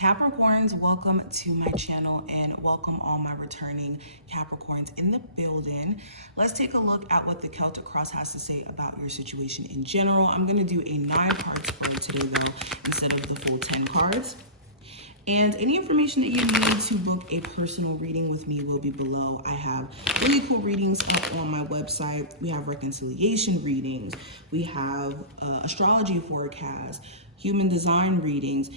Capricorns, welcome to my channel and welcome all my returning Capricorns in the building. Let's take a look at what the Celtic Cross has to say about your situation in general. I'm going to do a 9-card spread today though, instead of the full 10 cards. And any information that you need to book a personal reading with me will be below. I have really cool readings up on my website. We have reconciliation readings. We have astrology forecasts, human design readings,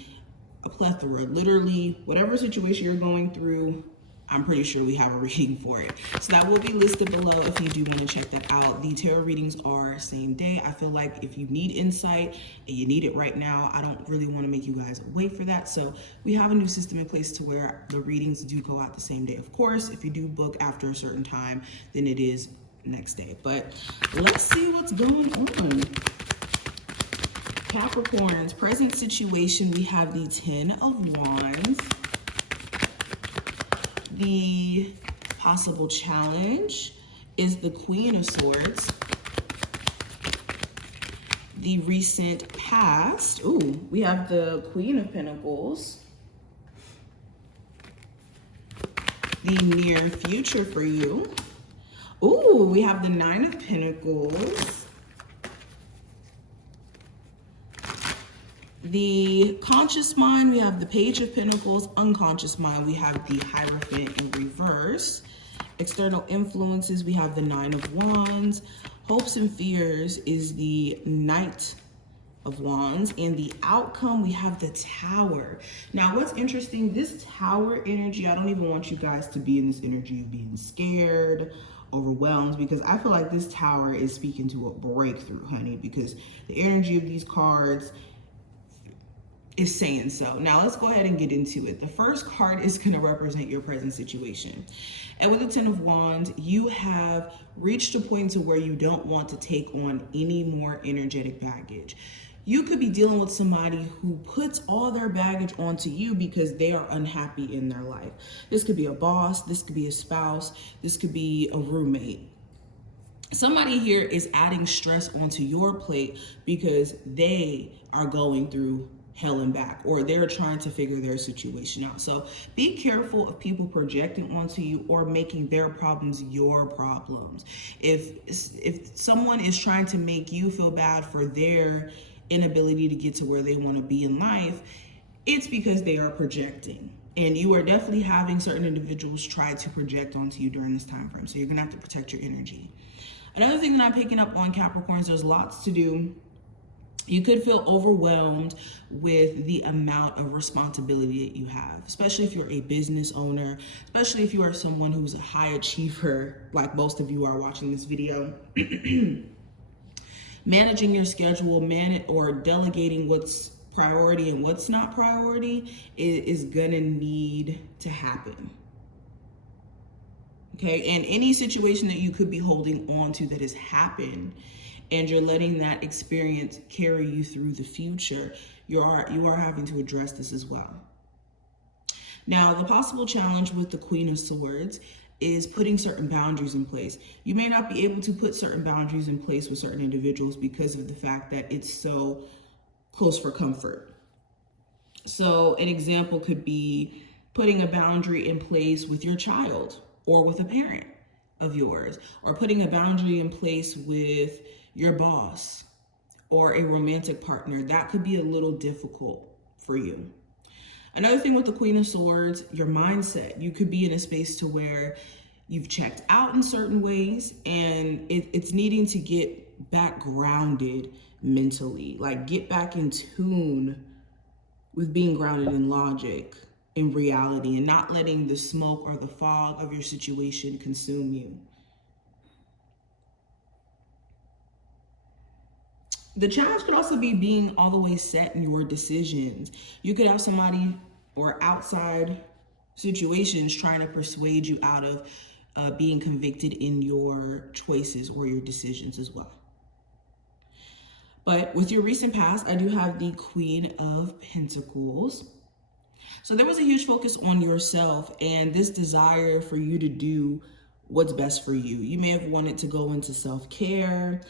a plethora. Literally, whatever situation you're going through, I'm pretty sure we have a reading for it. So that will be listed below if you do want to check that out. The tarot readings are same day. I feel like if you need insight and you need it right now, I don't really want to make you guys wait for that. So we have a new system in place to where the readings do go out the same day. Of course, if you do book after a certain time, then it is next day. But let's see what's going on. Capricorn's present situation, we have the 10 of Wands. The possible challenge is the Queen of Swords. The recent past, ooh, we have the Queen of Pentacles. The near future for you. Ooh, we have the 9 of Pentacles. The conscious mind, we have the Page of Pentacles. Unconscious mind, we have the Hierophant in reverse. External influences, we have the 9 of Wands. Hopes and fears is the Knight of Wands. And the outcome, we have the Tower. Now, what's interesting, this Tower energy, I don't even want you guys to be in this energy of being scared, overwhelmed, because I feel like this Tower is speaking to a breakthrough, honey, because the energy of these cards is saying so. Now let's go ahead and get into it. The first card is going to represent your present situation. And with the 10 of Wands, you have reached a point to where you don't want to take on any more energetic baggage. You could be dealing with somebody who puts all their baggage onto you because they are unhappy in their life. This could be a boss, this could be a spouse, this could be a roommate. Somebody here is adding stress onto your plate because they are going through hell and back, or they're trying to figure their situation out. So be careful of people projecting onto you or making their problems your problems. If someone is trying to make you feel bad for their inability to get to where they want to be in life, it's because they are projecting. And you are definitely having certain individuals try to project onto you during this time frame. So you're gonna have to protect your energy. Another thing that I'm picking up on, Capricorns, there's lots to do. You could feel overwhelmed with the amount of responsibility that you have, especially if you're a business owner, especially if you are someone who's a high achiever, like most of you are watching this video. Managing your schedule, or delegating what's priority and what's not priority is gonna need to happen. Okay, and any situation that you could be holding on to that has happened, and you're letting that experience carry you through the future, you are having to address this as well. Now, the possible challenge with the Queen of Swords is putting certain boundaries in place. You may not be able to put certain boundaries in place with certain individuals because of the fact that it's so close for comfort. So an example could be putting a boundary in place with your child or with a parent of yours, or putting a boundary in place with your boss or a romantic partner. That could be a little difficult for you. Another thing with the Queen of Swords, your mindset. You could be in a space to where you've checked out in certain ways and it's needing to get back grounded mentally, like get back in tune with being grounded in logic, in reality, and not letting the smoke or the fog of your situation consume you. The challenge could also be being all the way set in your decisions. You could have somebody or outside situations trying to persuade you out of being convicted in your choices or your decisions as well. But with your recent past, I do have the Queen of Pentacles. So there was a huge focus on yourself and this desire for you to do what's best for you. You may have wanted to go into self-care,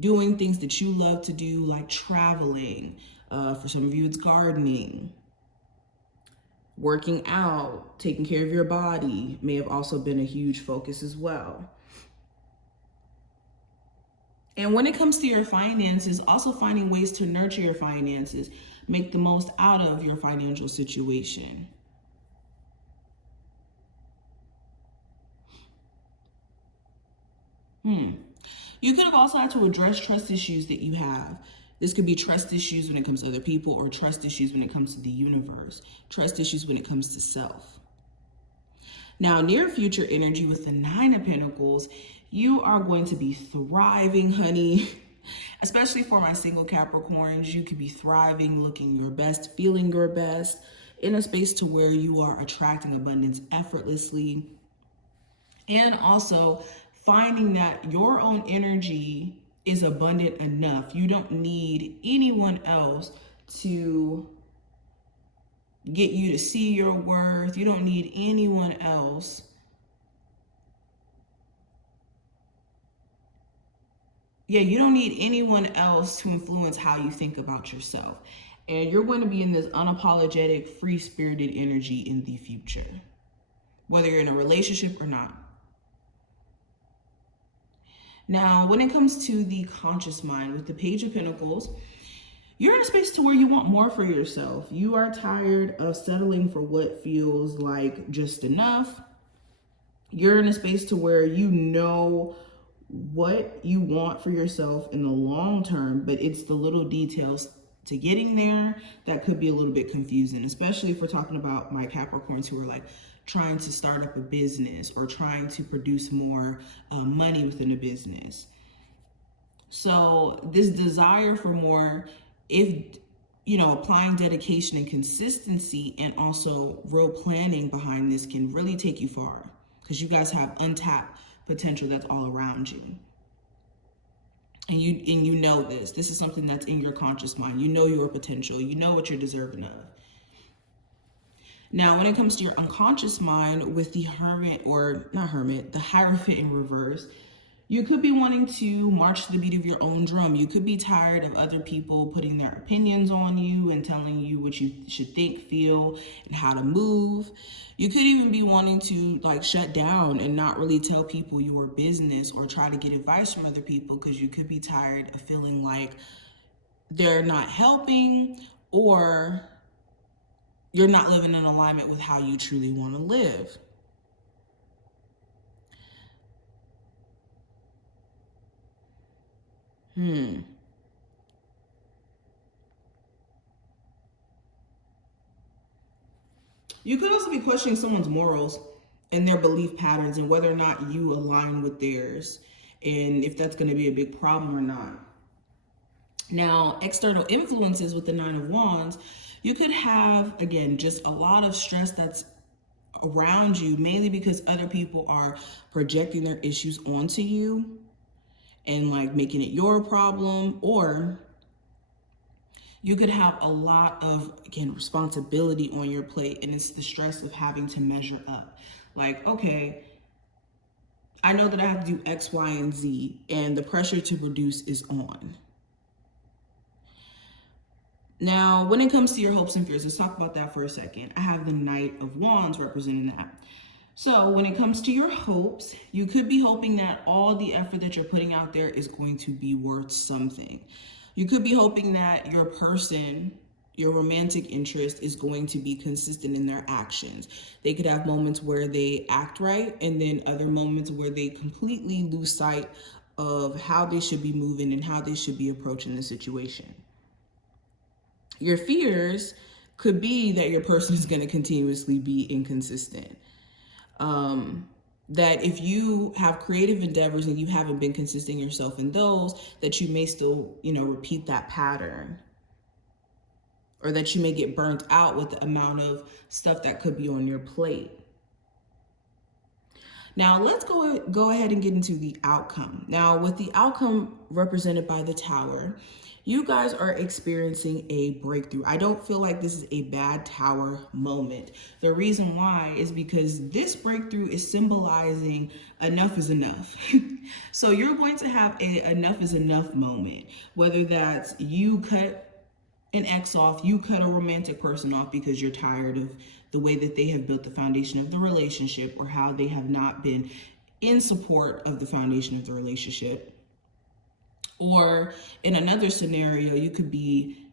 doing things that you love to do, like traveling. For some of you, it's gardening. Working out, taking care of your body may have also been a huge focus as well. And when it comes to your finances, also finding ways to nurture your finances, make the most out of your financial situation. You could have also had to address trust issues that you have. This could be trust issues when it comes to other people, or trust issues when it comes to the universe, trust issues when it comes to self. Now, near future energy with the Nine of Pentacles, you are going to be thriving, honey. Especially for my single Capricorns, you could be thriving, looking your best, feeling your best, in a space to where you are attracting abundance effortlessly. And also finding that your own energy is abundant enough. You don't need anyone else to get you to see your worth. You don't need anyone else you don't need anyone else to influence how you think about yourself. And you're going to be in this unapologetic, free-spirited energy in the future, whether you're in a relationship or not. Now, when it comes to the conscious mind with the Page of Pentacles, you're in a space to where you want more for yourself. You are tired of settling for what feels like just enough. You're in a space to where you know what you want for yourself in the long term, but it's the little details to getting there that could be a little bit confusing, especially if we're talking about my Capricorns who are like trying to start up a business or trying to produce more money within a business. So this desire for more, if applying dedication and consistency and also real planning behind this, can really take you far, because you guys have untapped potential that's all around you. And you know this. This is something that's in your conscious mind. You know your potential. You know what you're deserving of. Now, when it comes to your unconscious mind with the Hermit, or not Hermit, the Hierophant in reverse, you could be wanting to march to the beat of your own drum. You could be tired of other people putting their opinions on you and telling you what you should think, feel, and how to move. You could even be wanting to shut down and not really tell people your business or try to get advice from other people, because you could be tired of feeling like they're not helping, or you're not living in alignment with how you truly want to live. You could also be questioning someone's morals and their belief patterns and whether or not you align with theirs, and if that's going to be a big problem or not. Now, external influences with the Nine of Wands, you could have, again, just a lot of stress that's around you, mainly because other people are projecting their issues onto you and making it your problem, or you could have a lot of, again, responsibility on your plate, and it's the stress of having to measure up. Okay, I know that I have to do X, Y, and Z, and the pressure to produce is on. Now, when it comes to your hopes and fears, let's talk about that for a second. I have the Knight of Wands representing that. So when it comes to your hopes, you could be hoping that all the effort that you're putting out there is going to be worth something. You could be hoping that your person, your romantic interest, is going to be consistent in their actions. They could have moments where they act right, and then other moments where they completely lose sight of how they should be moving and how they should be approaching the situation. Your fears could be that your person is going to continuously be inconsistent. That if you have creative endeavors and you haven't been consistent yourself in those, that you may still, repeat that pattern, or that you may get burnt out with the amount of stuff that could be on your plate. Now, let's go ahead and get into the outcome. Now, with the outcome represented by the Tower, you guys are experiencing a breakthrough. I don't feel like this is a bad Tower moment. The reason why is because this breakthrough is symbolizing enough is enough. So you're going to have a enough is enough moment, whether that's you cut an ex off, you cut a romantic person off because you're tired of the way that they have built the foundation of the relationship, or how they have not been in support of the foundation of the relationship. Or in another scenario, you could be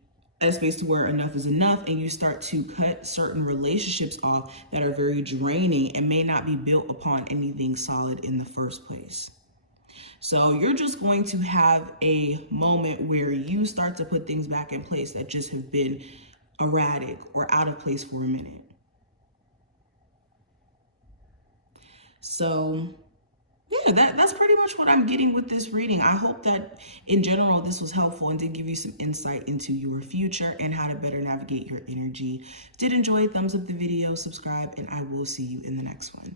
at a space to where enough is enough, and you start to cut certain relationships off that are very draining and may not be built upon anything solid in the first place. So you're just going to have a moment where you start to put things back in place that just have been erratic or out of place for a minute. So yeah, that's pretty much what I'm getting with this reading. I hope that in general this was helpful and did give you some insight into your future and how to better navigate your energy. Did enjoy, thumbs up the video, subscribe, and I will see you in the next one.